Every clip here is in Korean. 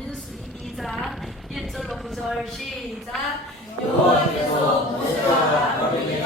민수 2장 1절로 9절 시작. 여호와께서 모세와 아론에게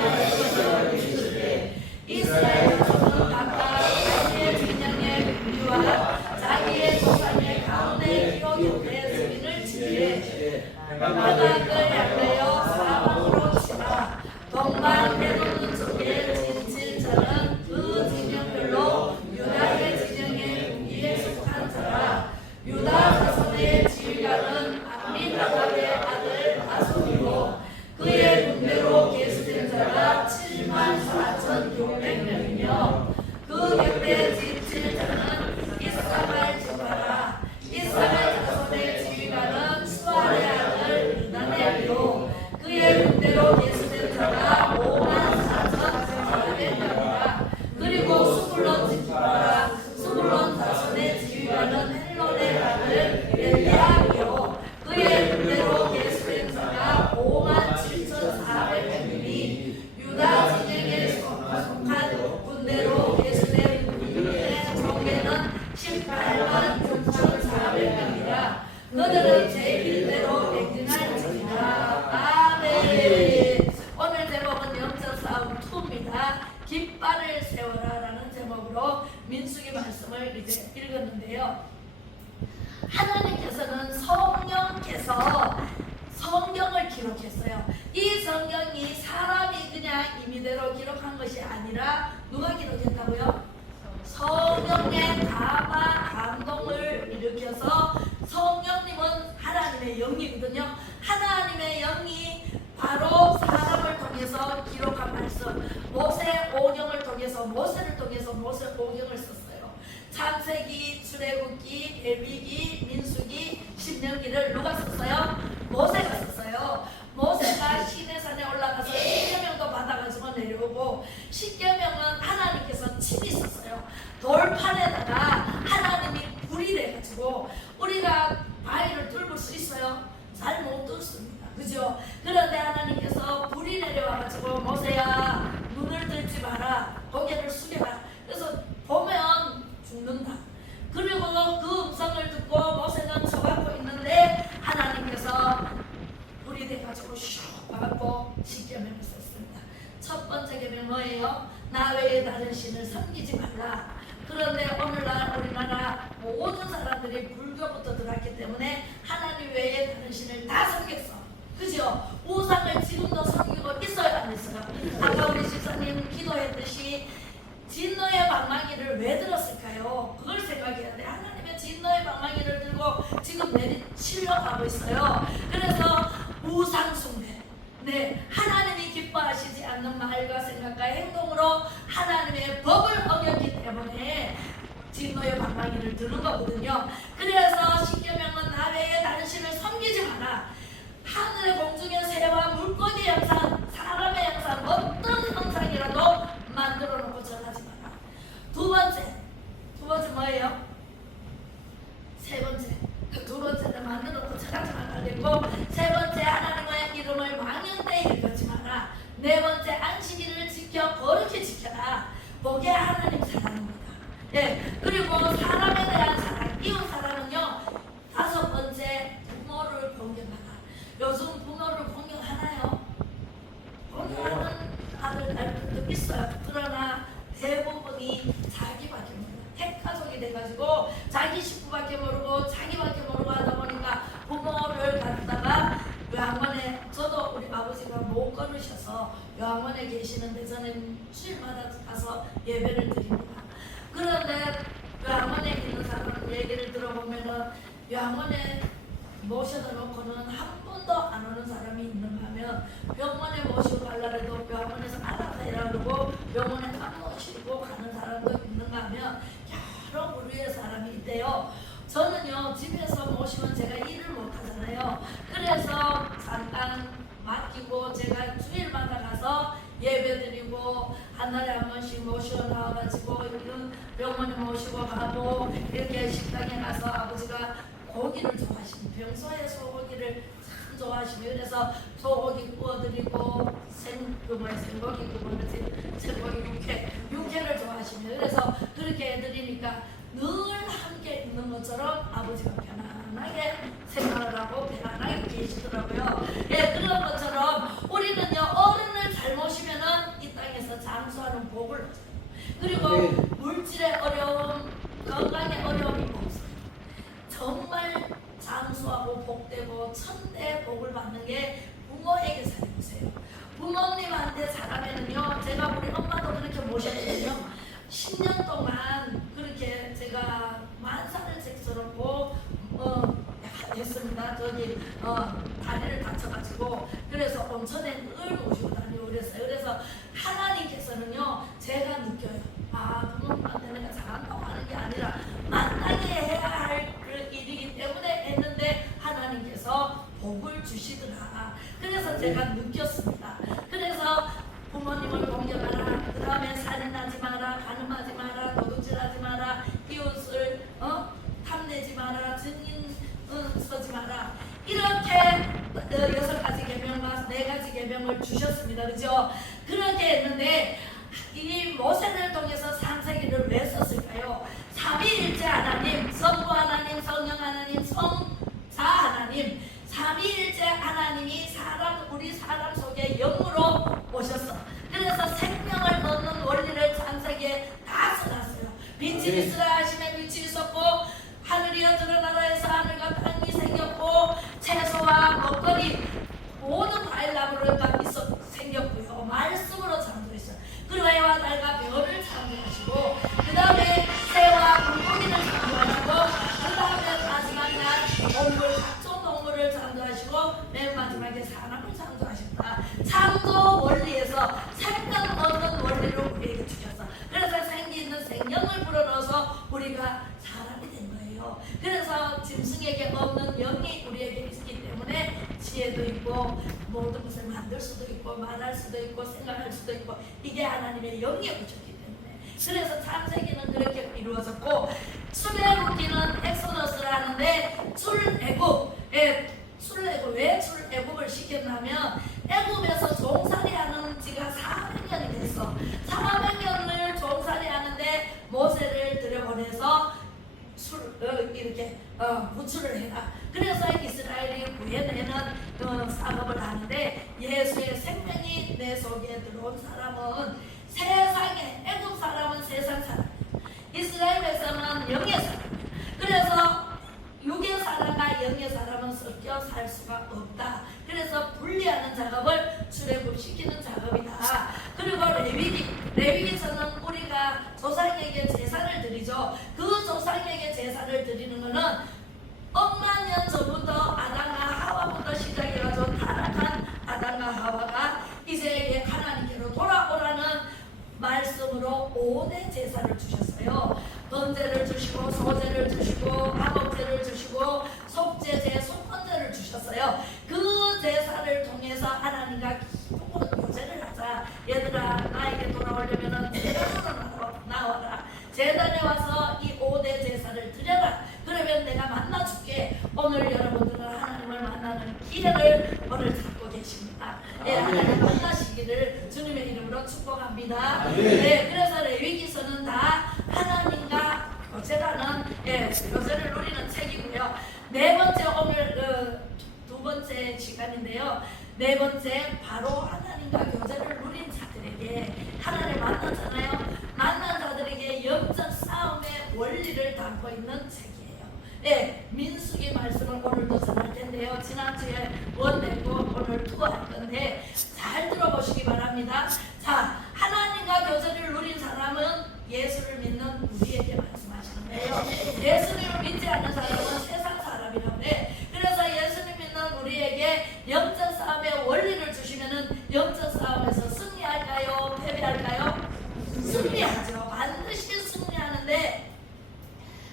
이르시되 이스라엘 자손은 각각 자기의 진영의 분리와 자기의 조상의 가운데 기록된 증인을 지키되 바닥을 향하여 사방으로 치라. 동방 내놓는 쪽에 진칠 자는 그 진영별로 유다의 진영의 무기에 속한 자라. 유다 자손의 지휘관은 암미나답의 아들 아손이고 그의 군대로 계수된 자가 74,600명이며 그 곁에 진칠 자는 이스라엘 지파라. 이스라엘 자손의 지휘관은 수아의 아들 나넬이요 그의 군대로 계수된 자가 54,400명이라. 그리고 수불론 지파라. 수불론 자손의 지휘관은 헬론의 아들 엘리압이요 그의 군대로 계수된 자가 57,400명이니 유다 진영에 속한 군대로 계수된 군인의 총계는 186,400명이라. 너희는 제 길대로 행진할지니라. 아멘. 오늘 제목은 영적 싸움 2입니다. 깃발을 세워라 라는 제목으로 민수기 말씀을 이제 읽었는데요. 하나님께서는 성령께서 성경을 기록했어요. 이 성경이 사람이 그냥 임의대로 기록한 것이 아니라 누가 기록했다고요? 성령의 감화 감동을 일으켜서 성령님은 하나님의 영이거든요. 하나님의 영이 바로 사람을 통해서 기록한 말씀, 모세 오경을 통해서 모세를 통해서 모세 오경을 썼어요. 창세기, 출애굽기, 레위기, 민수기, 신명기를 누가 썼어요? 모세가 썼어요. 모세가 시내산에 올라가서 십계명도 받아가지고 내려오고, 십계명은 하나님께서 친히 썼어요. 돌판에다가 하나님이 불이 돼가지고 우리가 바위를 뚫을 수 있어요? 잘 못 뚫습니다. 그죠? 그런데 하나님께서 불이 내려와가지고 모세야 눈을 들지 마라, 고개를 숙여라. 그래서 보면 죽는다. 그리고 그 음성을 듣고 모세는 쳐갖고 있는데 하나님께서 불이 돼가지고 슉 와갖고 십계명을 썼습니다. 첫 번째 계명 뭐예요? 나 외에 다른 신을 섬기지 말라. 그런데 오늘날 우리나라 모든 사람들이 불교부터 들어왔기 때문에 하나님 외에 다른 신을 다 섬겼어. 그죠? 우상을 지금도 섬기고 있어요, 안 있어요? 아까 우리 집사님 기도했듯이 진노의 방망이를 왜 들었을까요? 그걸 생각해야 돼. 하나님의 진노의 방망이를 들고 지금 내리치려고 하고 있어요. 그래서 우상 숭배, 네, 하나님이 기뻐하시지 않는 말과 생각과 행동으로 하나님의 법을 어겼기 때문에 진노의 방망이를 드는 거거든요. 그래서 십계명은 나 외에 다른 신을 섬기지 마라. 하늘의 공중의 새와 물고기 형상, 사람의 형상, 어떤 형상이라도 만들어 놓고 전하지 마라. 두 번째 뭐예요? 세 번째, 두 번째는 만들어 놓고 전하지 말라 그랬고, 세 번째 하나님의 이름을 망연되이 읽지 마라. 네 번째 안식일을 지켜 거룩히 지켜라. 그게 하나님 사랑입니다. 예, 그리고 사람에 대한 사랑, 이웃 사랑은요, 다섯 번째 부모를 공경하라. 요즘 부모를 공경하나요? 공경하는 아들, 딸들도 있어요. 그러나 대부분이 자기밖에 모르고 핵가족이 돼가지고 자기 식구밖에 모르고 자기밖에 모르고 하다 보니까 부모를 갖다가 요양원에, 저도 우리 아버지가 못 걸으셔서 요양원에 계시는데 저는 주일마다 가서 예배를 드립니다. 그런데 요양원에 있는 사람 얘기를 들어보면은 요양원에 모셔다 놓고는 한 번도 안 오는 사람이 있는가 하면 병원에 모시고 가려고 병원에서 알아서 이러고 병원에 안 모시고 가는 사람도 있는가 하면 여러 부류의 사람이 있대요. 저는요, 집에서 모시면 제가 일을 못 하잖아요. 그래서 잠깐 맡기고 제가 주일마다 가서 예배드리고 한 달에 한 번씩 모시고 나와가지고 이런 병원에 모시고 가고, 이렇게 식당에 가서 아버지가 고기를 좋아하시고 평소에 소고기를 참 좋아하시고, 그래서 소고기 구워드리고 생고기 육회를 좋아하시며, 그래서 그렇게 해드리니까 늘 함께 있는 것처럼 아버지가 편안하게 계시더라고요. 예, 그런 것처럼 우리는요, 어른을 잘 모시면은 이 땅에서 장수하는 복을 얻어요. 그리고 물질의 어려움, 건강의 어려움이 없어요. 정말 장수하고 복되고 천대의 복을 받는 게 부모에게 살펴보세요. 부모님한테 살아면은요, 제가 우리 엄마도 그렇게 모셨거든요. 10년 동안 그렇게 제가 만사를 쟁스럽고 했습니다. 저기 다리를 다쳐가지고 그래서 온천에 늘 모시고 다니고 그랬어요. 그래서 하나님께서는요, 제가 느껴요. 아, 부모님한테 내가 잘한다고 하는 게 아니라 마땅히 해야 할 그 일이기 때문에 했는데 하나님께서 복을 주시더라. 그래서 제가 느꼈습니다. 그래서 부모님을 공경하라. 그 다음에 살인하지 마라. 간음하지 마라. 도둑질하지 마라. 이웃을 탐내지 마라. 증인 서지 마라. 이렇게 6가지 계명과 4가지 계명을 주셨습니다. 그죠? 그렇게 했는데 이 모세를 통해서 창세기를 왜 썼을까요? 삼위일체 하나님, 성부 하나님, 성령 하나님, 성자 하나님, 삼위일체 하나님이 우리 사람 속에 영으로 오셨어. 그래서 생명을 얻는 원리를 창세기에 다 써놨어요. 빛이 있으라 하심에 빛이 있었고, 하늘이여 드러나라에서 하늘과 땅이 생겼고, 채소와 먹거리 모든 과일나무가 생겼고요. 말씀으로 창조했어요. 그리고 해와 달과 별을 창조하시고, 그 다음에 새와 물고기를 창조하시고, 그 다음에 마지막 날 각종 동물을 창조하시고, 맨 마지막에 사람을 창조하셨다. 창조 원리에서 생명 얻는 원리를 우리에게 주셨어. 그래서 생기 있는 생명을 불어넣어서 우리가 사람이 된 거예요. 그래서 짐승에게 없는 영이 우리에게 있기 때문에 지혜도 있고 모든 것을 만들 수도 있고 말할 수도 있고 생각할 수도 있고, 이게 하나님의 영이 오셨기 때문에. 그래서 창세기는 그렇게 이루어졌고, 출애굽기는 엑소더스를 하는데 출애굽, 왜 출애굽을 시켰냐면 애굽에서 종살이 하는 지가 400년이 됐어. 400년을 종살이 하는데 모세를 들여보내서 이렇게 구출을 해라. 그래서 이스라엘이 구해내는 작업을 하는데, 예수의 생명이 내 속에 들어온 사람은 세상에, 애굽 사람은 세상 사람, 이스라엘에서는 영의 사람. 그래서 육의 사람과 영의 사람은 섞여 살 수가 없다. 그래서 분리하는 작업을 출애굽시키는 작업이다. 그리고 레위기서는 우리가 조상에게 제사를 드리죠. 그 조상에게 제사를 드리는 것은 억만 년 전부터 아담과 하와부터 시작해가지고 타락한 아담과 하와가 이제 하나님께로 돌아오라는 말씀으로 5대 제사를 주셨어요. 번제를 주시고, 소제를 주시고, 화목제를 주시고, 속제제, 속건제를 주셨어요. 그 제사를 통해서 하나님과 깊은 교제를 하자. 얘들아, 나에게 돌아오려면 제단으로 나와라. 제단에 와서 이 5대 제사를 드려라. 그러면 내가 만나줄게. 오늘 여러분들은 하나님을 만나는 기회를 오늘 갖고 계십니다. 예, 하나님 만나시기를 주님의 이름으로 축복합니다. 네, 그래서 레위기서는 다 하나님과 교제라는 교제를 누리는 책이고요. 네 번째, 오늘 두 번째 시간인데요. 네 번째, 바로 하나님과 교제를 누린 자들에게 하나님 만났잖아요. 만난 자들에게 영적 싸움의 원리를 담고 있는 책이에요. 네, 민수기 말씀을 오늘도 전할 텐데요. 지난주에 원내고 오늘 투어할 건데 잘 들어보시기 바랍니다. 자, 하나님과 교제를 누린 사람은 예수를 믿는 우리에게 말씀하시는 거예요. 예수님을 믿지 않는 사람은 세상 사람이라고 해. 그래서 예수님 믿는 우리에게 영적 싸움의 원리를 주시면은 영적 싸움에서 승리할까요? 패배할까요? 승리하죠. 반드시 승리하는데,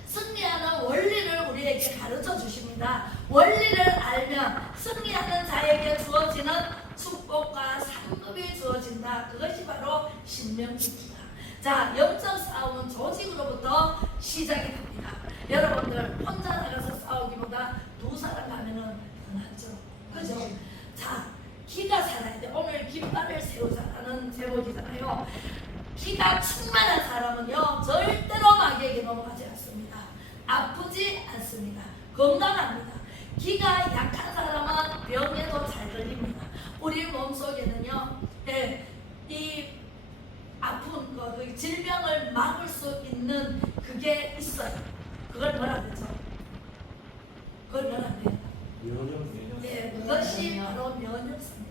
승리하는 원리를 우리에게 가르쳐 주십니다. 원리를 알면 승리하는 자에게 주어지는 축복과 상급이 주어진다. 그것이 바로 신명기입니다. 자, 영적 싸움은 조직으로부터 시작이 됩니다. 여러분들 혼자 나가서 싸우기보다 두 사람 가면은 더 낫죠. 그죠? 자, 기가 살아야 돼. 오늘 깃발을 세우자라는 제목이잖아요. 기가 충만한 사람은요, 절대로 마귀에게 넘어가지 않습니다. 아프지 않습니다. 건강합니다. 기가 약한 사람은 게 있어요. 그걸 뭐라 그러죠? 그걸 뭐라 그래요? 네, 그것이 바로 면역습니다.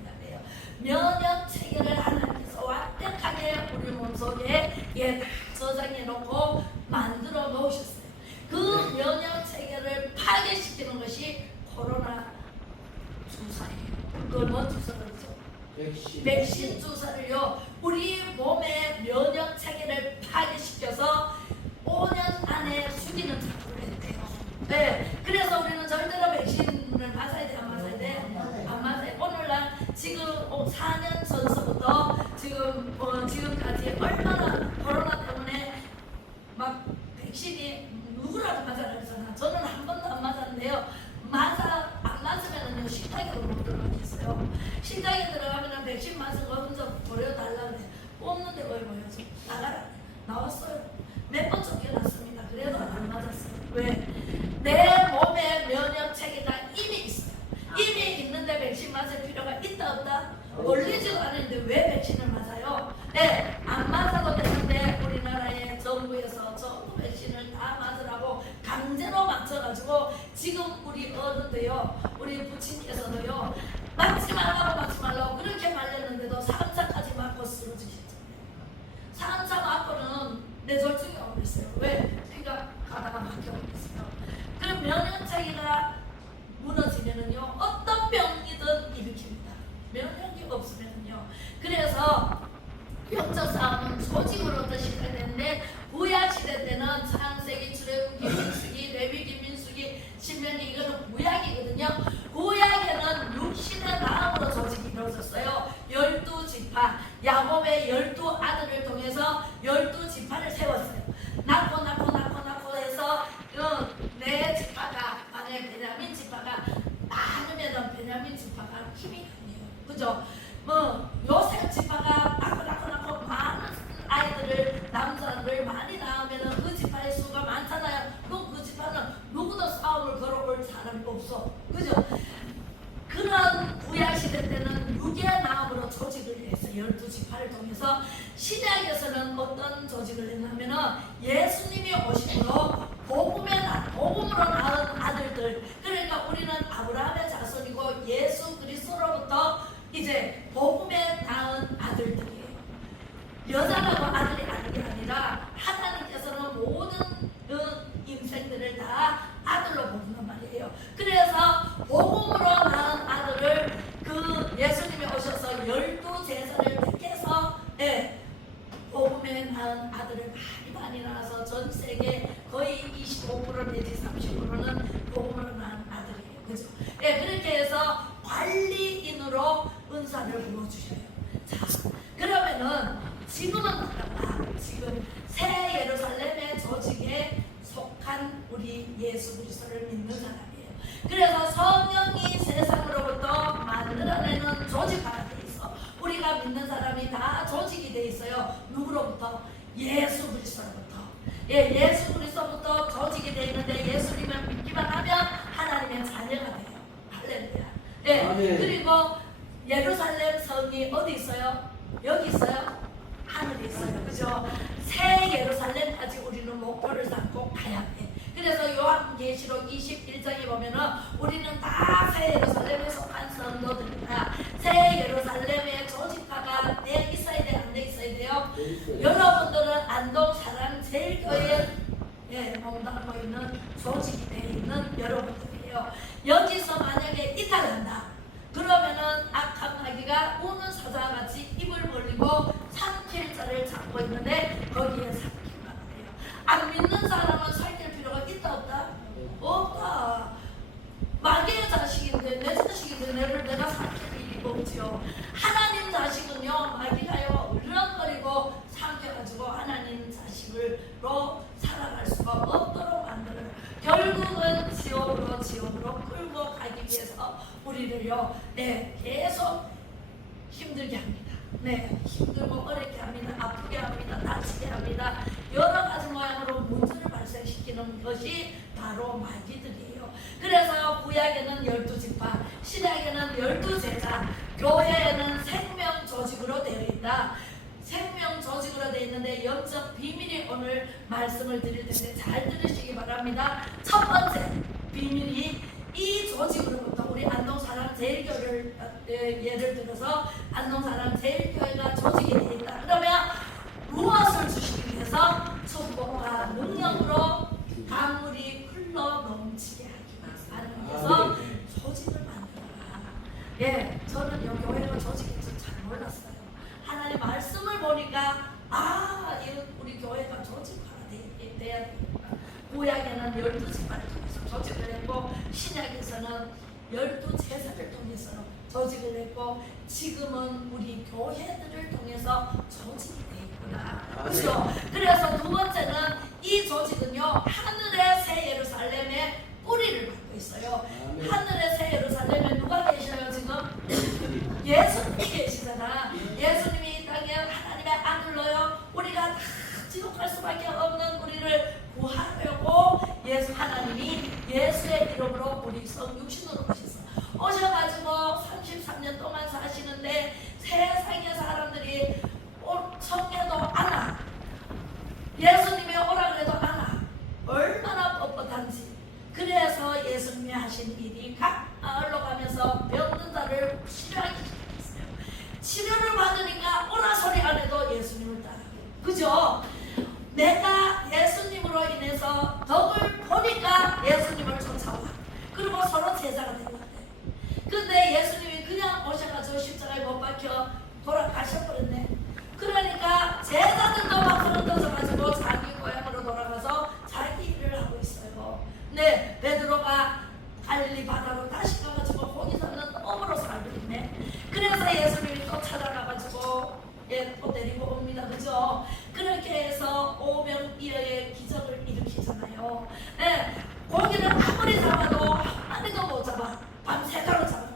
면역 체계를 하나님께서 완벽하게 우리 몸속에 다 저장해 놓고 만들어 놓으셨어요. 그 면역 체계를 파괴시키는 것이 코로나 주사예요. 그걸 뭔 주사라고 그러죠? 백신 주사를요. 우리 몸의 면역 체계를 파괴시켜서 5년 안에 죽이는 작업을 했대요. 네, 그래서 우리는 절대로 백신을 맞아야 돼, 안 맞아야 돼? 안 맞아요. 오늘날 지금 4년 전서부터 지금까지 얼마나 코로나 때문에 막 백신이 누구라도 맞아라 그러잖아. 저는 한 번도 안 맞았는데요. 안 맞으면은요 식당에도 못 들어가겠어요. 식당에 들어가면은 백신 맞은 거 흔적 보여달라 그래. 없는데 왜 보여줘? 나가라. 나왔어요. 몇 번 쫓겨났습니다. 그래도 안 맞았어요. 왜? 내 몸에 면역 체계가 이미 있어요. 이미 있는데 백신 맞을 필요가 있다 없다? 몰리지도 않는데 왜 백신을 맞아요? 네, 안 맞아도 되는데 우리나라의 정부에서 전부 백신을 다 맞으라고 강제로 맞춰가지고 지금 우리 어른도요, 우리 부친께서도요, 맞지 말라고 그렇게 말렸는데도 3차까지 맞고 쓰러지셨잖아요. 3차 맞고는 뇌졸중이 오겠어요. 왜? 그러니까 가다가 막혀버렸어요. 그럼 면역체계가 무너지면은요, 어떤 병이든 일으킵니다. 면역이 없으면요. 그래서 영적 싸움은 조직으로부터 시작이 되는데, 구약 시대 때는 창세기, 출애굽기, 민수기, 레위기, 민수기, 신명기, 이거는 구약이거든요. 구약에는 육신의 마음으로 조직이 이루어졌어요. 12지파, 야곱의 12아들을 통해서 12지파를 세웠어요. 낳고 해서 내 지파가, 만약에 베냐민 지파가 많으면 베냐민 지파가 힘이 아니에요. 그죠? 요셉 지파가 낳고 많은 아이들을, 남자를 많이 낳으면 그 지파의 수가 많잖아요. 그럼 그 지파는 누구도 싸움을 걸어볼 사람이 없어. 그죠? 그런 구약시대 때는 육의 마음으로 조직을 했어요. 12지파를 통해서. 신약에서는 어떤 조직을 했냐면은 예수님이 오심으로 복음으로 낳은 아들들, 그러니까 우리는 아브라함의 자손이고 예수 그리스도로부터 이제 복음에 낳은 아들들이에요. 여자라고 아들이 아닌 게 아니라 하나님께서는 모든 그 인생들을 다 아들로 보는 말이에요. 그래서 복음으로 낳은 아들을 그 예수님이 오셔서 12제자를 택해서 복음에 낳은 아들을 많이 낳아서 전 세계 거의 25% 내지 30%는 복음으로 낳은 아들이에요. 그죠? 그렇게 해서 관리인으로 은사를 부어주셔요. 자, 그러면은 지금은 달라. 지금 새 예루살렘의 조직에 속한 우리 예수 그리스도를 믿는 사람이에요. 그래서 성령이 세상으로부터 만들어내는 조직화가 돼 있어. 우리가 믿는 사람이 다 조직이 돼 있어요. 누구로부터? 예수 그리스도로부터. 예수 그리스도부터 조직이 돼 있는데 예수님을 믿기만 하면 하나님의 자녀가 돼요. 할렐루야. 그리고 예루살렘 성이 어디 있어요? 여기 있어요? 하늘에 있어요. 그죠? 새 예루살렘까지 우리는 목표를 삼고 가야 돼. 그래서 요한계시록 21장에 보면은 우리는 다 새 예루살렘에 속한 성도들이다. 새 예루살렘의 조직화가 돼 있어야 돼, 안 돼 있어야 돼요? 여러분들은 안동 사랑제일교회에 몸담고 있는 조직이 돼 있는 여러분들이에요. 여기서 만약에 이탈한다 그러면은 악한 마귀가 우는 사자와 같이 입을 벌리고 삼킬 자를 잡고 있는데 거기에 삼킬만 해요. 안 믿는 사람은 살릴 필요가 있다 없다? 없다. 마귀의 자식인데, 내 자식인데 내가 삼킬 일이 없지요. 하나님 자식은요, 마귀가요 울렁거리고 삼켜가지고 하나님 자식으로 살아갈 수가 없도록 만들어요. 결국은 지옥으로 끌고 가기 위해서 우리를요, 계속 힘들게 합니다. 힘들고 어렵게 합니다. 아프게 합니다. 다치게 합니다. 여러 가지 모양으로 문제를 발생시키는 것이 바로 마귀들이에요. 그래서 구약에는 12지파, 신약에는 12제자, 교회에는 생명 조직으로 되어 있다. 생명 조직으로 되어 있는데 영적 비밀이 오늘 말씀을 드릴 텐데 잘 들으시기 바랍니다. 첫 번째 비밀이 이 조직으로부터 우리 안동사랑제일교회를 예를 들어서 안동사랑제일교회가 조직이 되어 있다. 그러면 무엇을 주시기 위해서 축복과 능력으로 강물이 흘러 넘치게 하기 위해서 조직을 만들어라. 예, 저는 이 교회가 조직인 줄 잘 몰랐어요. 하나님 말씀을 보니까 이거 우리 교회가 조직화가 돼야 되겠구나. 구약에는 12지파를 통해서 조직을 했고 신약에서는 12제사를 통해서 조직을 했고 지금은 우리 교회들을 통해서 조직이 되어 있구나. 그렇죠? 그래서 두 번째는 이 조직은요 하늘의 새 예루살렘의 뿌리를 갖고 있어요. 하늘의 새 예루살렘에 누가 계셔요 지금? 예수님이 계시잖아. 예수님이 이 땅에 하나님의 아들로요 우리가 다 지옥할 수밖에 없는 우리를 구하려고 하나님이 예수의 이름으로 우리 육신으로 오셔가지고 33년 동안 사시는데 세상의 사람들이 청해도 안 와. 예수님이 오라 그래도 안 와. 얼마나 뻣뻣한지. 그래서 예수님이 하신 일이 각 마을로 가면서 병든 자를 치료하기 시작했어요. 치료를 받으니까 오라 소리 안 해도 예수님을 따라요. 그죠? 내가 예수님으로 인해서 덕을 보니까 예수님을 쫓아와. 그리고 서로 제자가 된 것 같아요. 근데 예수님이 그냥 오셔가지고 십자가에 못 박혀 돌아가셔버렸네. 그러니까 제자들도 막 서로 던져가지고 자기 고향으로 돌아가서 자기 일을 하고 있어요. 근데 베드로가 갈릴리 바다로 다시 가가지고 거기서는 어부로 살고 있네. 그래서 예수님이 또 찾아가가지고 또 데리고 옵니다. 그죠? 그렇게 해서 오병이어의 기적을 일으키잖아요. 네, 고기를 아무리 잡아도 한 마리도 못 잡아. 밤새도록 잡아.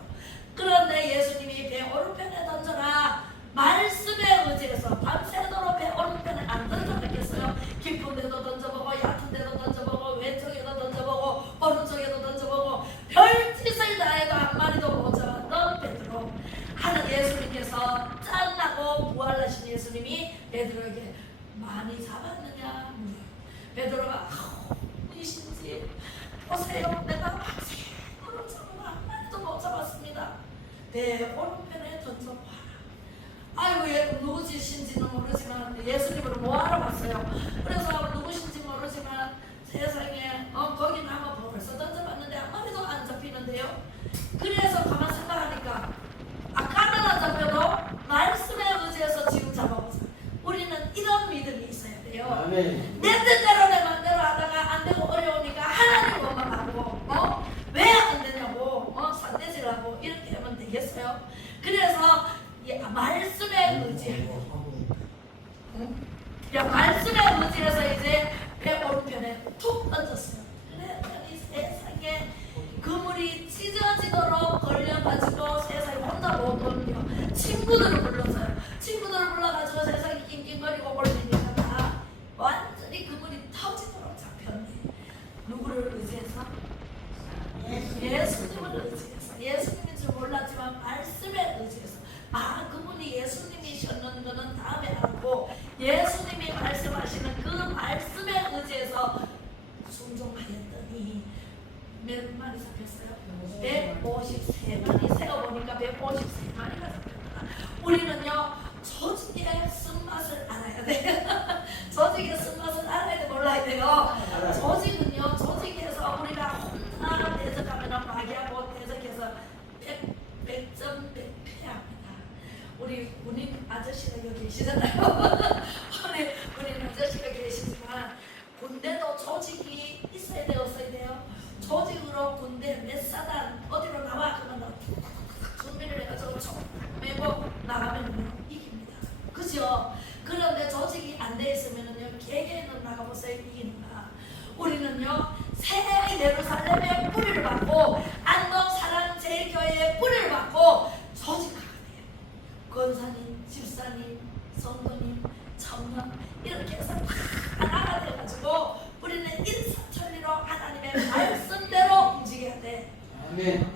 그런데 예수님이 배 오른편에 던져라. 말씀에 의지해서 밤새도록 배 오른편에 안 던져봤겠어요? 깊은 데도 던져보고 얕은 데도 던져보고 왼쪽에도 던져보고 오른쪽에도 던져보고 별짓을 다해도 한 마리도 못 잡았던 베드로. 하는 예수님께서 짠나고 부활하신 예수님이 베드로에게 많이 잡았느냐? 베드로가 이신지 보세요. 내가 박새로 잡으면 한 마리도 못 잡았습니다. 배 오른편에 던져봐라. 아이고 누구신지는 모르지만 예수님을 뭐하러 왔어요. 그래서 누구신지 모르지만 세상에 거기는 한번 벌써 던져봤는데 한 마리도 안 잡히는데요. 그래서 가만 생각하니까 아까는 안 잡혀도 말씀에 의지해서 지금 잡아보자. 우리는 이런 믿음이 있어야 돼요. 내 뜻대로 내 맘대로 하다가 안 되고 어려우니까 하나님 것만 하고 왜 안 되냐고 산대질하고 이렇게 하면 되겠어요. 그래서 말씀에 의지하고 말씀에 의지해서 이제 배 오른편에 툭 던졌어요. 그랬더니 세상에 그물이 찢어지도록 걸려가지고 세상에 혼자 못 돌려 친구들을 불렀어요. 친구들을 불러가지고 세상에 낑낑거리고 올리니까 다 완전히 그물이 터지도록 잡혔네. 누구를 의지해서? 예수님을 의지해서. 예수님인 줄 몰랐지만 말씀에 의지해서. 그분이 예수님이셨는 거는 다음에 알고 예수님이 말씀하시는 그 말씀에 의지해서 순종하였더니 몇 마리 잡혔어요? 153마리. 세어보니까 153마리가 잡혔다. 우리는요 조직의 쓴맛을 알아야 돼요. 조직의 쓴맛을 알아야 돼, 몰라야 돼요. 조직은요 조직에서 우리가 혼자 대적하면 마귀하고 대적해서 100점 100패합니다. 우리 군인 아저씨가 여기 계시잖아요. 우리 군인 아저씨가 계시지만 군대도 조직이 있어야 돼요, 없어야 돼요? 조직으로 군대 몇 사단 어디로 나와 그러면 준비를 해가지고 총 메고 나가면 이깁니다. 그죠? 그런데 조직이 안 돼 있으면은요 개개인으로 나가보세요. 이기는가? 우리는요 새 예루살렘의 뿌리를 받고 안동사랑제일교회의 뿌리를 받고 조직하게 돼요. 권사님, 집사님, 성도님, 청년 이렇게 해서 다 하나가 돼가지고 우리는 일사천리로 하나님의 말씀대로 움직여야 돼.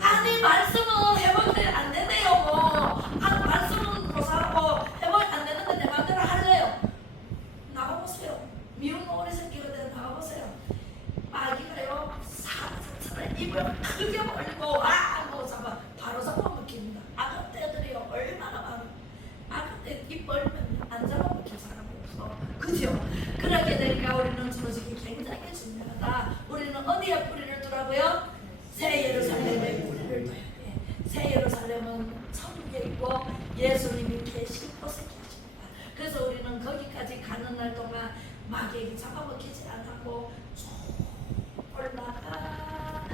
아니 말씀은 해보면 안 된대요. 말씀은 고사하고 해보면 안 되는데 내 마음대로 할래요. 나가보세요. 미운 어린 새끼 그렇게 벌리고 하고 잡아 바로 잡아먹힙니다. 아가떼들이요 얼마나 많아. 아가떼 입 벌리면 안 잡아먹힐 사람이 없어. 그죠? 그렇게 되니까 우리는 주어지기 굉장히 중요하다. 우리는 어디에 뿌리를 두라고요? 새 예루살렘에 뿌리를 둬야 돼. 새 예루살렘은 천국에 있고 예수님이 계신 곳에 계십니다. 그래서 우리는 거기까지 가는 날 동안 마귀에게 잡아먹히지 않고 쭉 올라가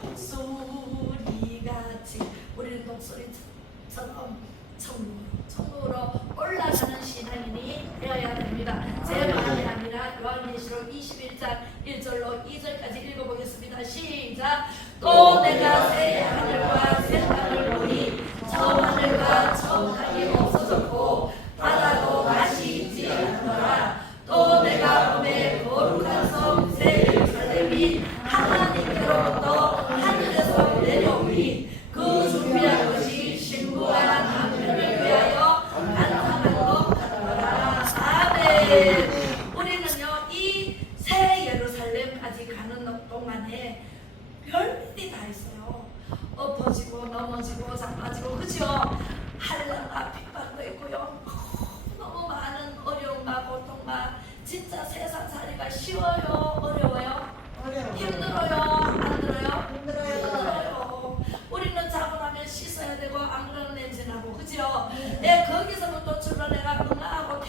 독수리같이 우리는 독수리처럼 천국으로 올라가는 신앙인이 되어야 됩니다. 제 말이 아니라 요한계시록 21장 1절로 2절까지 읽어보겠습니다. 시작. 또 내가 새 하늘과 새 땅을 보니 처음 하늘과 처음 땅이 없어졌고 바다도 다시 있지 않더라. 또 내가 보매 거룩한 성 새 예루살렘이 하나님께로부터 하늘에서 내려오니 그 준비한 것이 신부가 남편을 위하여 간tam한 것 같더라. 아멘. 우리는요 이 새 예루살렘까지 가는 동안에 별일이 다 있어요. 엎어지고 넘어지고 자빠지고 그죠? 한량과 핍박도 있고요. 너무 많은 어려움과 고통과 진짜 세상살이가 쉬워요? 어려워요? 힘들어요? 안 들어요? 힘들어요. 우리는 자고 나면 씻어야 되고 안 그러면 냄새나고 그죠? 네, 거기서부터 출발해가 응아하고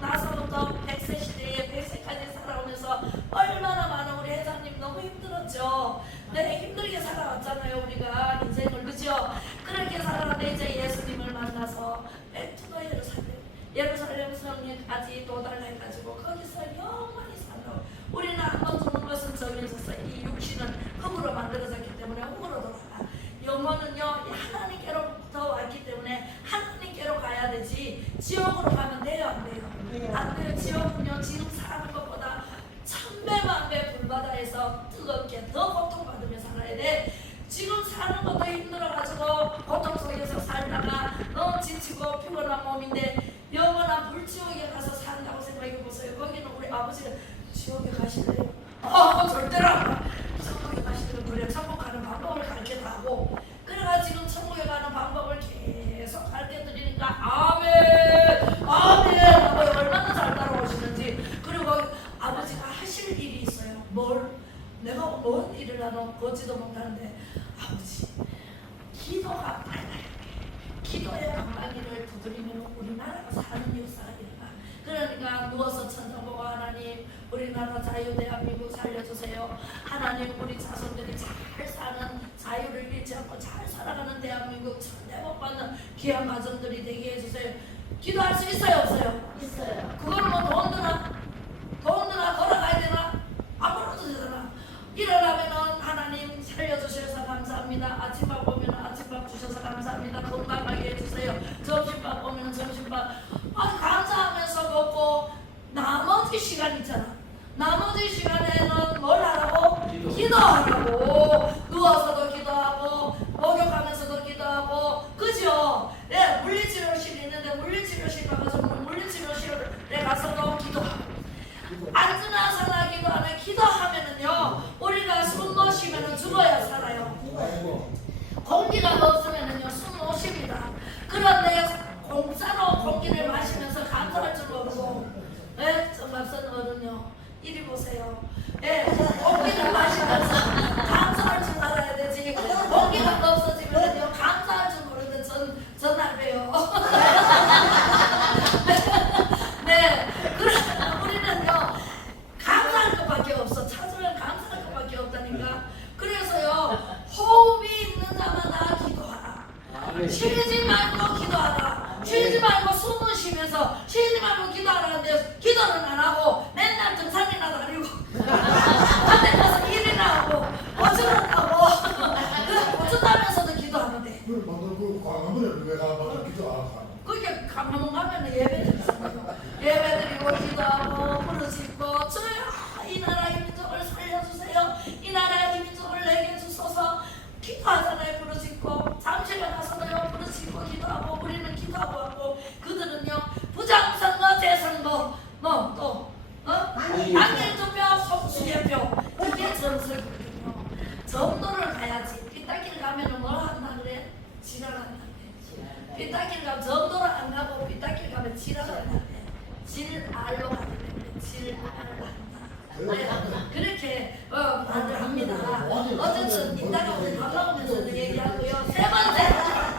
태어나서부터 100세 시대에 100세까지 살아오면서 얼마나 많은 우리 회장님 너무 힘들었죠. 네, 힘들게 살아왔잖아요 우리가 인생을 그죠? 그렇게 살아왔는데 이제 예수님을 만나서 백투더 예루살렘 성에까지 도달해가지고 거기서 영원히 살아. 우리는 한번 죽는 것은 정해졌어. 이 육신은 흙으로 만들어졌기 때문에 흙으로 돌아가. 영혼은요 하나님께로부터 왔기 때문에 하나님께로 가야 되지 지옥으로 가면 돼요 안 돼요? 안 돼요. 지옥은요 지금 사는 것보다 1000배만배 불바다에서 뜨겁게 더 고통받으며 살아야 돼. 지금 사는 것도 힘들어가지고 고통 속에서 살다가 너무 지치고 피곤한 몸인데 영원한 불지옥에 가서 산다고 생각해보세요. 거기는 우리 아버지가 지옥에 가실래요? 절대로 안 가. 천국에 가시면 그래 천국 가는 방법을 가르쳐다고 그래가 지금 천국에 가는 방법을 계속 가르쳐드리니까 아멘 아멘 하고 얼마나 잘 따라오시는지. 그리고 아버지가 하실 일이 있어요. 뭘? 내가 뭔 일을 하노? 걷지도 못하는데 아버지 기도가 빨라요. 기도의 방망이를 두드리면 우리나라가 사는 역사가 일어나. 그러니까 누워서 천장 보고 하나님 우리나라 자유 대한민국 살려주세요. 하나님 우리 자손들이 잘 사는 자유를 잃지 않고 잘 살아가는 대한민국 천대복받는 귀한 가정들이 되게 해주세요. 기도할 수 있어요 없어요? 있어요. 그거는 뭐 돈 드나? 돈 드나 걸어가야 되나? 아무것도 되잖아. 일어나면은 하나님 살려주셔서 감사합니다. 아침밥 오면 아침밥 주셔서 감사합니다. 건강하게 해주세요. 점심밥 오면 점심밥 감사하면서 먹고 나머지 시간 있잖아. 나머지 시간에는 뭘 하라고? 기도하라고. 누워서도 기도하고 목욕하면서도 기도하고 그죠? 네, 물리치료실이 있는데 물리치료실 가서 물리치료실에 가서도 기도하고 앉으나 서나 기도하면 기도하면은요 우리가 숨 못 쉬면은 죽어야 살아요. 공기가 없으면은요 숨 못 쉽니다. 그런데 공짜로 공기를 마시면서 감사할 줄 모르고 정말선 어른요 이리 보세요. 공기를 마시면서 감사할 줄 알아야 되지. 공기가 없어지면은요 감사할 줄 모르는데 전할배요. 네, 그러면 우리는요 감사할 것밖에 없어. 찾으면 감사할 것밖에 없다니까. 그래서요 호흡이 있는 자마다 기도하라. 쉬지 말고 기도하라. 쉬지 말고 숨을 쉬면서 쉬지 말고 기도하라는데 기도는 안 하고 맨날 등산이나 다니고 한대 가서 일이나 하고 어쩌라고 어쩌 따면서도 기도하면 돼. 그 광화문에 내가 기도 안 하고. 그게 강화문 가면 예배 드리고 기도하고 부르짖고 주여 이 나라 이 민족을 살려주세요. 이 나라 이 민족을 내게 주소서. 기도하잖아요. 부르짖고 잠실에 가서도요 부르짖고 기도하고 우리는 기도하고 하고 그들은요 부장선거 재선거 또 당일투표 속수개표 이게 전설거든요. 정도를 가야지. 삐딱길 가면은 뭘 한다 그래? 지랄한다 그래. 삐딱길 가면 정도를 안 가고 삐딱길 가면 지랄한다 그래. 질알로 가기 때문에 질알로 한다. 그렇게 말을 합니다. 어쨌든 이따가 우리 밥 먹으면서 얘기하고요. 세 번째,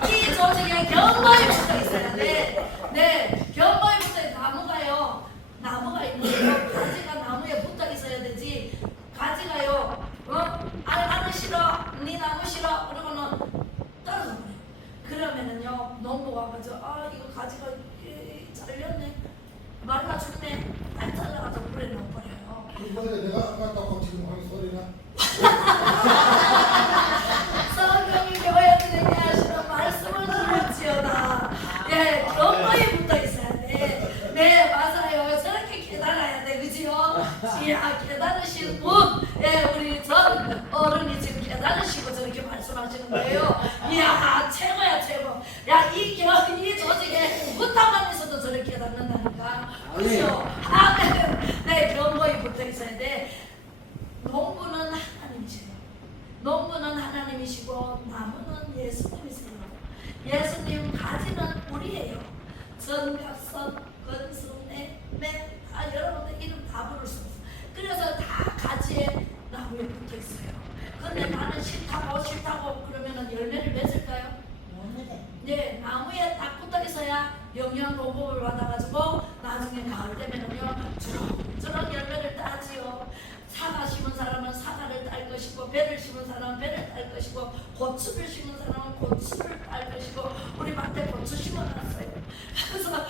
이 조직에 경보에 붙어 있어야 돼. 네, 경보에 붙어 있는 나무가요. 나무가 있는데요. 가지가 나무에 붙어 있어야 되지. 가지가요. 나는 싫어. 네 나무 싫어. 그러고는 떨어져 버려. 그러면은요, 농부가 와가지고 이거 가지가 잘렸네. 말라 죽네. 딱 잘라가지고 물에 넣어버려요. 그런데 내가 안 갔다고 지금 하는 소리나? 성경이 교회들에게 하시는 말씀을 들을지어다. 예, 경고에 붙어 있어야 돼. 네, 맞아요. 저렇게 깨달아야 돼, 그지요? 이야, 깨달으신 분, 예, 우리 전 어른이 지금 깨달으시고 저렇게 말씀하시는 거예요. 이야, 최고야, 최고. 야, 이 조직에 부탁만 있어도 저렇게 깨닫는다니까. 그죠? 아멘. 네, 경고에 붙어 있어야 돼. 농부는 하나님이세요. 농부는 하나님이시고 나무는 예수님이세요. 예수님 가지는 우리예요. 전갑선, 건순애, 여러분들 이름 다 부를 수 있어요. 그래서 다 가지에 나무에 붙어 있어요. 근데 나는 싫다고 그러면은 열매를 맺을까요? 네, 나무에 딱 붙어 있어야 영양 공급을 받아가지고 나중에 가을 되면은요 주렁주렁 열매를 따지요. 사과 심은 사람은 사과를 딸 것이고, 배를 심은 사람은 배를 딸 것이고, 고추를 심은 사람은 고추를 딸 것이고, 우리 밭에 고추 심어놨어요. 그래서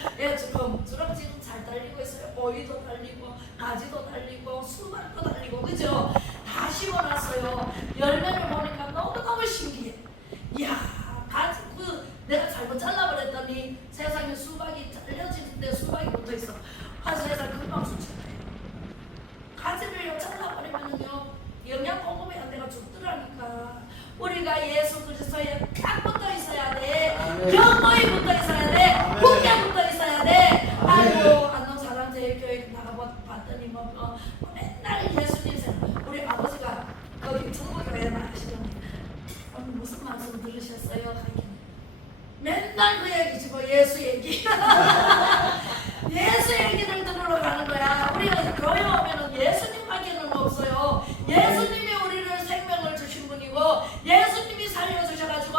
주렁주렁 지금 잘 달리고 있어요. 오이도 달리고, 가지도 달리고, 수박도 달리고, 그죠? 다 심어놨어요. 열매를 보니까 너무너무 신기해. 이야, 가지 내가 잘못 잘라버렸더니 세상에 수박이 잘려지는데 수박이 붙어있어. 세상 금방 수치네. 가지를 잘라버리면은요 영양 공급이 안 돼가 죽더라니까. 우리가 예수 그리스도에 딱 붙어 있어야 돼. 경고에 붙어 있어야 돼. 굳게 붙어 있어야 돼. 아이고, 안동 사랑제일교회 나가봤더니 맨날 예수님 생각. 우리 아버지가 거기 중국교회 나가시더니 오늘 무슨 말씀 들으셨어요? 맨날 그 얘기지 뭐. 예수 얘기. 예수 얘기를 들으러 가는 거야. 우리가 교회 오면은 예수님밖에는 없어요. 예수님이 우리를 생명을 주신 분이고, 예수님이 살려주셔가지고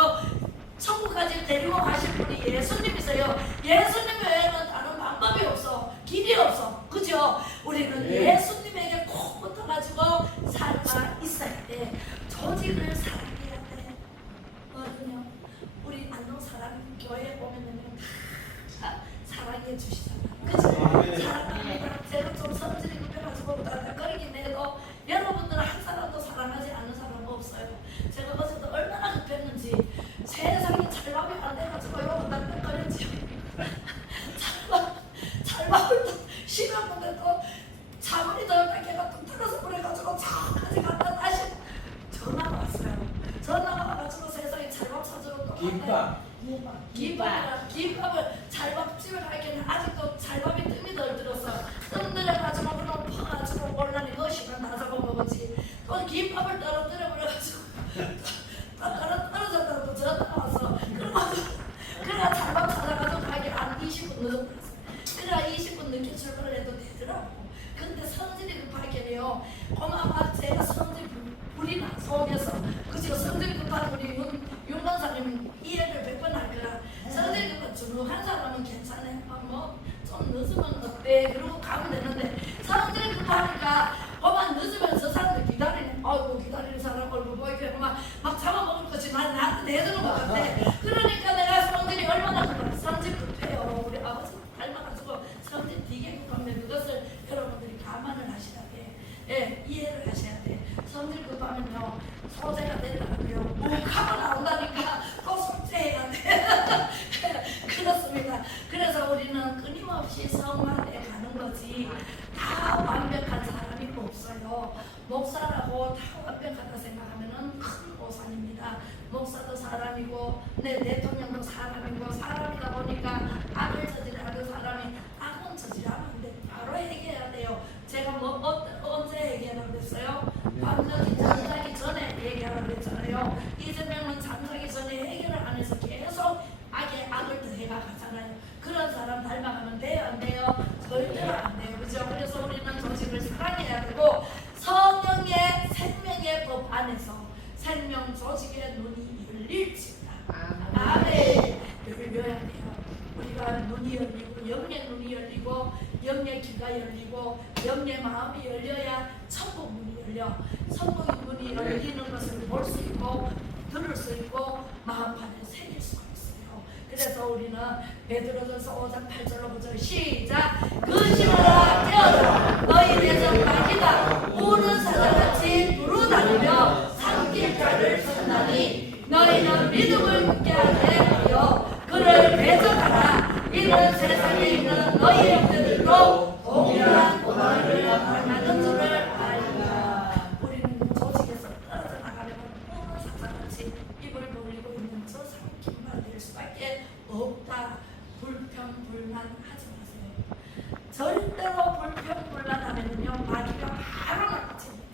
천국까지 데리고 가실 분이 예수님이세요. 예수님 외에는 다른 방법이 없어. 길이 없어. 그죠? 우리는 예수님에게 꼭 붙어가지고 살아 있어야 돼. 조직을 사랑해야 돼. 그냥 우리 안동 사랑 교회 보면은 다 사랑해 주시잖아. 그치? 사랑합니다. 제가 좀 성질이 급해가지고 다닥거리긴 해도 여러분들은 한 사람도 사랑하지 않는 사람 없어요. 제가 어제도 얼마나 급했는지 세상에 찰밥이 안 돼가지고요 다닥거렸지요. 찰밥을 또 싫었는데 또 차분히 저녁에가 또 틀어서 그래가지고 차까지 갔다 다시 전화가 왔어요. 전화가 와가지고 세상에 찰밥 사주러 또 김밥을 찰밥집에 가기에는 아직도 찰밥이 뜸이 덜 들었어. 뜸 들어가지고 그럼 퍼가지고 올라니 것이면 나사고 먹었지. 또 김밥을 떨어뜨려 버려가지고 떨어졌다고 또 전화가 왔어. 그래가 찰밥 찾아가지고 가기 한 20분 늦었어. 그래가 20분 늦게 출발을 해도 되더라고. 근데 성질이 급하게요. 고마워. 제가 성질 불이 나 속에서. 그죠? 성질 급한 우리 윤 권사님 이해를 100번 할 거라. 성질 급한 주눅한 사람은 괜찮아. 좀 늦으면 어때? 그러고 가면 되는데 성질 급하니까 그만 늦으면 저 사람들 기다리네. 아이고, 기다리는 사람 얼굴 보이게 막 잡아먹을 것이 나한테 내주는 것 같아. 그러니까 내가 성질이 얼마나 급해. 성질 급해요. 우리 아버지 닮아가지고 성질 되게 급하면 그것을 여러분들이 감안을 하셔야 돼. 예, 이해를 하셔야 돼. 성질 급하면요 소재가 되더라고요. 묵하고 나온다니까 꼭 속죄해야 돼. 그렇습니다. 그래서 우리는 끊임없이 성화돼 가는 거지 다 완벽한 사람이 없어요. 목사라고 다 완벽하다 생각하면은 큰 오산입니다. 목사도 사람이고 대통령도 사람이고, 사람이다 보니까 악을 저지르는 사람이 악은 저지르면 안 돼. 바로 해결해야 돼요. 제가 언제 얘기하라고 그랬어요? 밤늦게 잠자기 전에 얘기하라고 뭐냐면요, 이재명은 잠자기 전에 해결을 안 해서 계속 악을 더해가 가잖아요. 그런 사람 닮아가면 돼요, 안 돼요? 절대로 안 돼요, 그죠? 그래서 우리는 조직을 사랑해야 되고, 성령의 생명의 법 안에서 생명 조직의 눈이 열릴지다. 아멘. 열려야 돼요. 우리가 눈이 열리고, 영의 눈이 열리고, 영의 귀가 열리고, 영의 마음이 열려야 천국 문이 열려. 천국의 문이 열리는 것을 볼 수 있고, 들을 수 있고, 마음판에 새길 수가 있어요. 그래서 우리는 베드로전서 5장 8절로 9절 시작. 근심하라 깨어라 너희 내적 마귀가 우는 사자같이 두루다니며 삼킬 자를 찾나니 너희는 믿음을 굳게 하게 하여 그를 배척하라. 이는 세상에 있는 너희 형제들도 동일한 고난을 당하는 줄을 알라. 우리는 조직에서 떨어져 나가려면 우는 사자같이 입을 벌리고 있는 저 삼킬만 될 수밖에 없다. 불평불만하지 마세요. 절대로 불평불만하면요 마귀가 바로 낚아챕니다.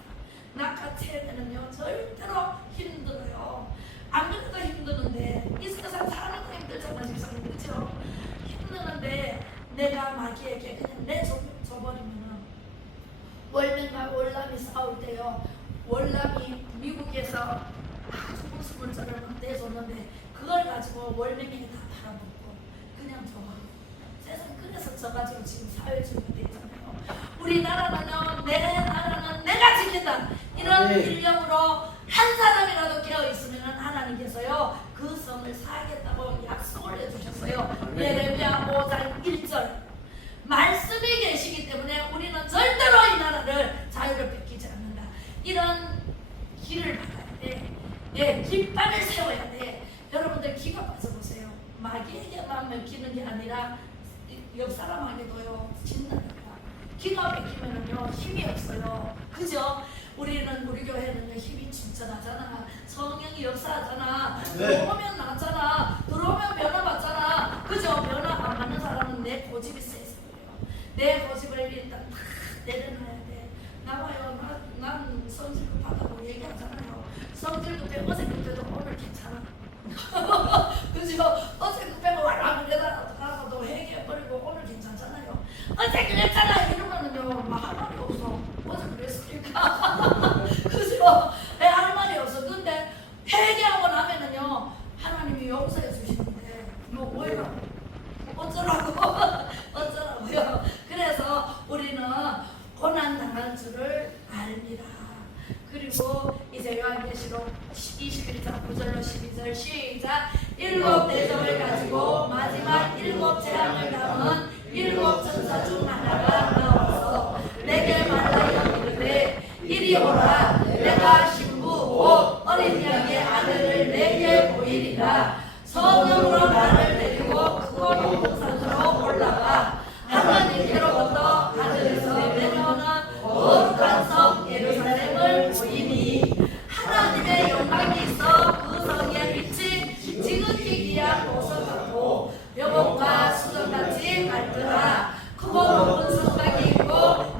낚아채면요 절대로 힘들어요. 안 그래도 힘드는데 이 세상 사는 거 힘들잖아요, 지금 그렇죠? 힘드는데 내가 마귀에게 그냥 내줘버리면은 월남과 월남이 싸울 때요, 월남이 미국에서 아주 무스물자를 막 내줬는데 그걸 가지고 월남이 다 팔아먹고 그냥 줘버리고 세상 그래서 져가지고 지금 사회주의가 되잖아요. 우리나라는요, 내 나라는 내가 지킨다 이런 일념으로 한 사람이라도 깨어있으면 하나님께서요 그 성을 사겠다고 약속을 해주셨어요. 예레미야 5장 1절 말씀이 계시기 때문에 우리는 절대로 이 나라를 자유를 뺏기지 않는다. 이런 길을 받아야 돼. 예, 깃발을 세워야 돼. 여러분들 기가 빠져보세요. 마귀에게만 먹히는 게 아니라 옆 사람에게도요 진단합니다. 기가 막히면은요 힘이 없어요, 그죠? 우리는 우리 교회는요 힘이 진짜 나잖아. 성령이 역사하잖아. 들어오면 낫잖아. 들어오면 변화 받잖아, 그죠? 변화 안 받는 사람은 내 고집이 세서 그래요. 내 고집을 일단 다 내려놔야 돼. 나와요. 난 성질급 받다고 얘기하잖아요. 성질급해. 어제 그때도 오늘 괜찮아. 그죠? 어제 급해가 와라 그래도 회개해버리고 오늘 괜찮잖아요. 어제 그랬잖아 이러면은요 막 할 말이 없어. 어제 그랬으니까. 그죠? 왜 할 말이 없어. 근데 회개하고 나면은요 하나님이 용서해 주시는데 뭐 뭐예요? 어쩌라고? 어쩌라고요? 그래서 우리는 고난 당할 줄을 압니다. 그리고 이제 요한계시록 21장 9절로 12절 시작. 일곱 대접을 가지고 마지막 일곱 재앙을 담은 일곱 천사 중 하나가 나와서 내게 말하여 이르되 이리 오라. 내가 신부 곧 어린 양의 아들을 내게 보이리라. 성령으로 나를 데리고 크고 높은 산으로 올라가 하나님께로부터 하늘에서 내려오는 거룩한 성 예루살렘을 보이니 하나님의 영광이 있어 그 성의 빛이 지극히 귀한 보석 같고 묘목과 수정같이 밝더라. 크고 높은 성곽이 있고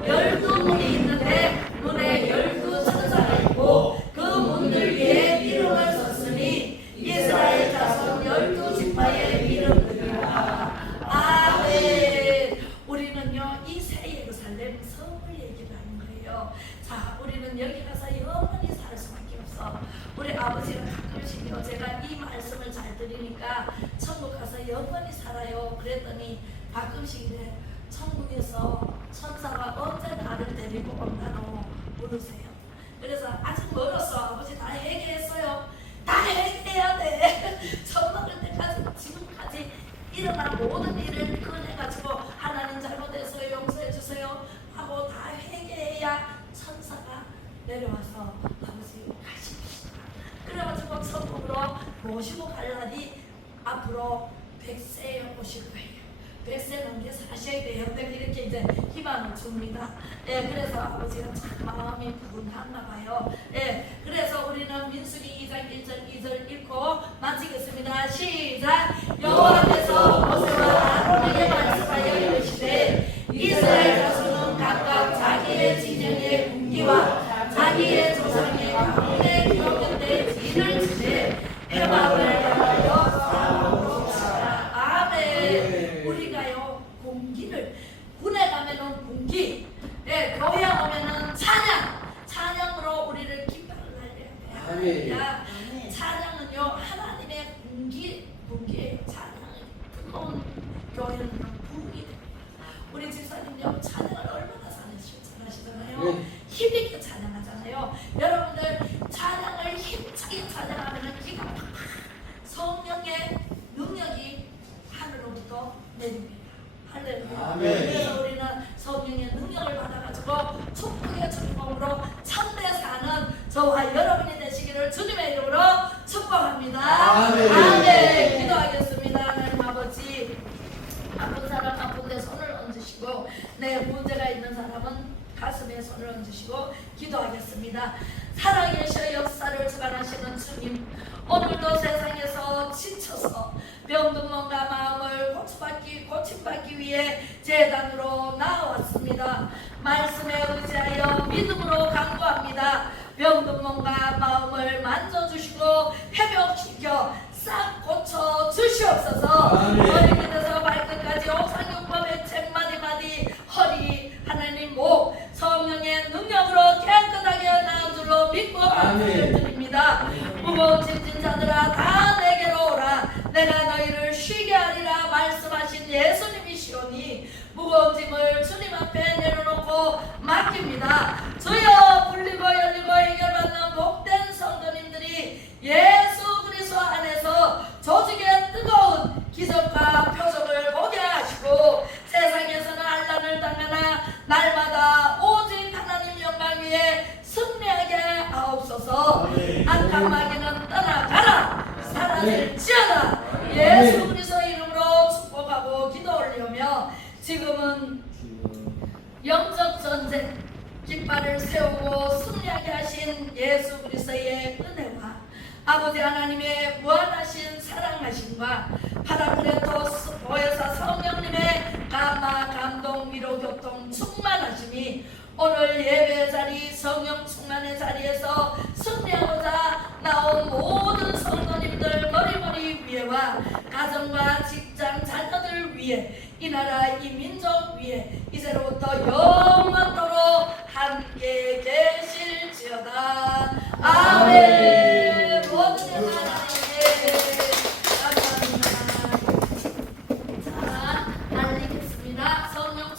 12문이 있는데 문에 12천사가 있고 그 문들 위에 이름을 썼으니 이스라엘 자손 12지파의 이름들이라. 아멘. 우리는요 이 새 예루살렘 성을 얘기하는 거예요. 자, 우리는 여기 가서 영원히 살 수밖에 없어. 우리 아버지가 가끔씩요 제가 이 말씀을 잘 들으니까 천국 가서 영원히 살아요 그랬더니 가끔씩 이래 천국에서 천사가 언제 나를 데리고 온다고 물으세요. 그래서 아직 멀었어. 아버지 다 회개했어요. 다 회개해야 돼. 천국을 때까지 지금까지 일어난 모든 일을 꺼내가지고 하나님 잘못했어요 용서해 주세요 하고 다 회개해야 천사가 내려와서 아버지 가십시다. 그래가지고 천국으로 모시고 갈 날이 앞으로 100세에 오실 거예요. 100세 넘게 사셔야 돼요. 이렇게 이제 희망을 줍니다. 예, 그래서 아버지가 참 마음이 부근한가 봐요. 예, 그래서 우리는 민수기 2장 1절 2절 읽고 마치겠습니다. 시작. 여호와께서 모세와 아론에게 말씀하여 이르시되 이스라엘 자손은 각각 자기의 진영의 군기와 자기의 조상의 가문의 기록된 진을 찬양은요 하나님의 공기예요. 찬양은 뜨거운 교회는 부흥이 됩니다. 우리 집사님요 찬양을 얼마나 잘하시잖아요. 네. 힘있게 찬양하잖아요. 여러분들 찬양을 힘차게 찬양하면 기가 팍팍 성령의 능력이 하늘로부터 내립니다. 할렐루야. 아멘. 그래서 우리는 성령의 능력을 받아가지고 축복의 축복으로 참되 사는 저와 여러분이 되시기를 주님의 이름으로 축복합니다. 아멘. 아멘. 기도하겠습니다. 하나님 아버지, 아픈 사람 아픈데 손을 얹으시고 내 문제가 있는 사람은 가슴에 손을 얹으시고 기도하겠습니다. 살아계셔 역사를 주관하시는 주님, 오늘도 세상에서 지쳐서 병든 몸과 마음을 고침받기 위해 제단으로 나왔습니다. 말씀에 의지하여 믿음으로 간구합니다. 병든 몸과 마음을 만져주시고 회복시켜 싹 고쳐 주시옵소서. 아멘. 머리끝에서 발끝까지 오상육법의 책 마디마디 허리 하나님 목 성령의 능력으로 깨끗하게 나은 줄로 믿고 아멘. 말씀드립니다. 무거운 짐진 자들아 다 내게로 오라. 내가 너희를 쉬게 하리라 말씀하신 예수님이시오니 무거운 짐을 주님 앞에 내려놓고 맡깁니다. 주여 불리고 열리고 해결받는 복된 성도님들이 예수 그리스도 안에서 조직의 뜨거운 기적과 표적을 보게 하시고 세상에서는 환난을 당하나 날마다 오직 하나님 영광 위에 승리하게 하옵소서. 아멘. 악한 마귀는 떠나가라. 사라질지어다. 아멘. 예수 그리스도 이름으로 축복하고 기도 올리며 지금은 영적 전쟁 깃발을 세우고 승리하게 하신 예수 그리스도의 은혜와 아버지 하나님의 무한하신 사랑하심과 파라크레토스 보혜사 성령님의 감화 감동 위로 교통 충만하심이 오늘 예배 자리 성령 충만의 자리에서 승리하고자 나온 모든 성도님들 머리머리 위에와 가정과 직장 자녀들 위에 이 나라 이 민족 위에 이제로부터 영원토록 함께 계실지어다. 아멘. 모든 하나님께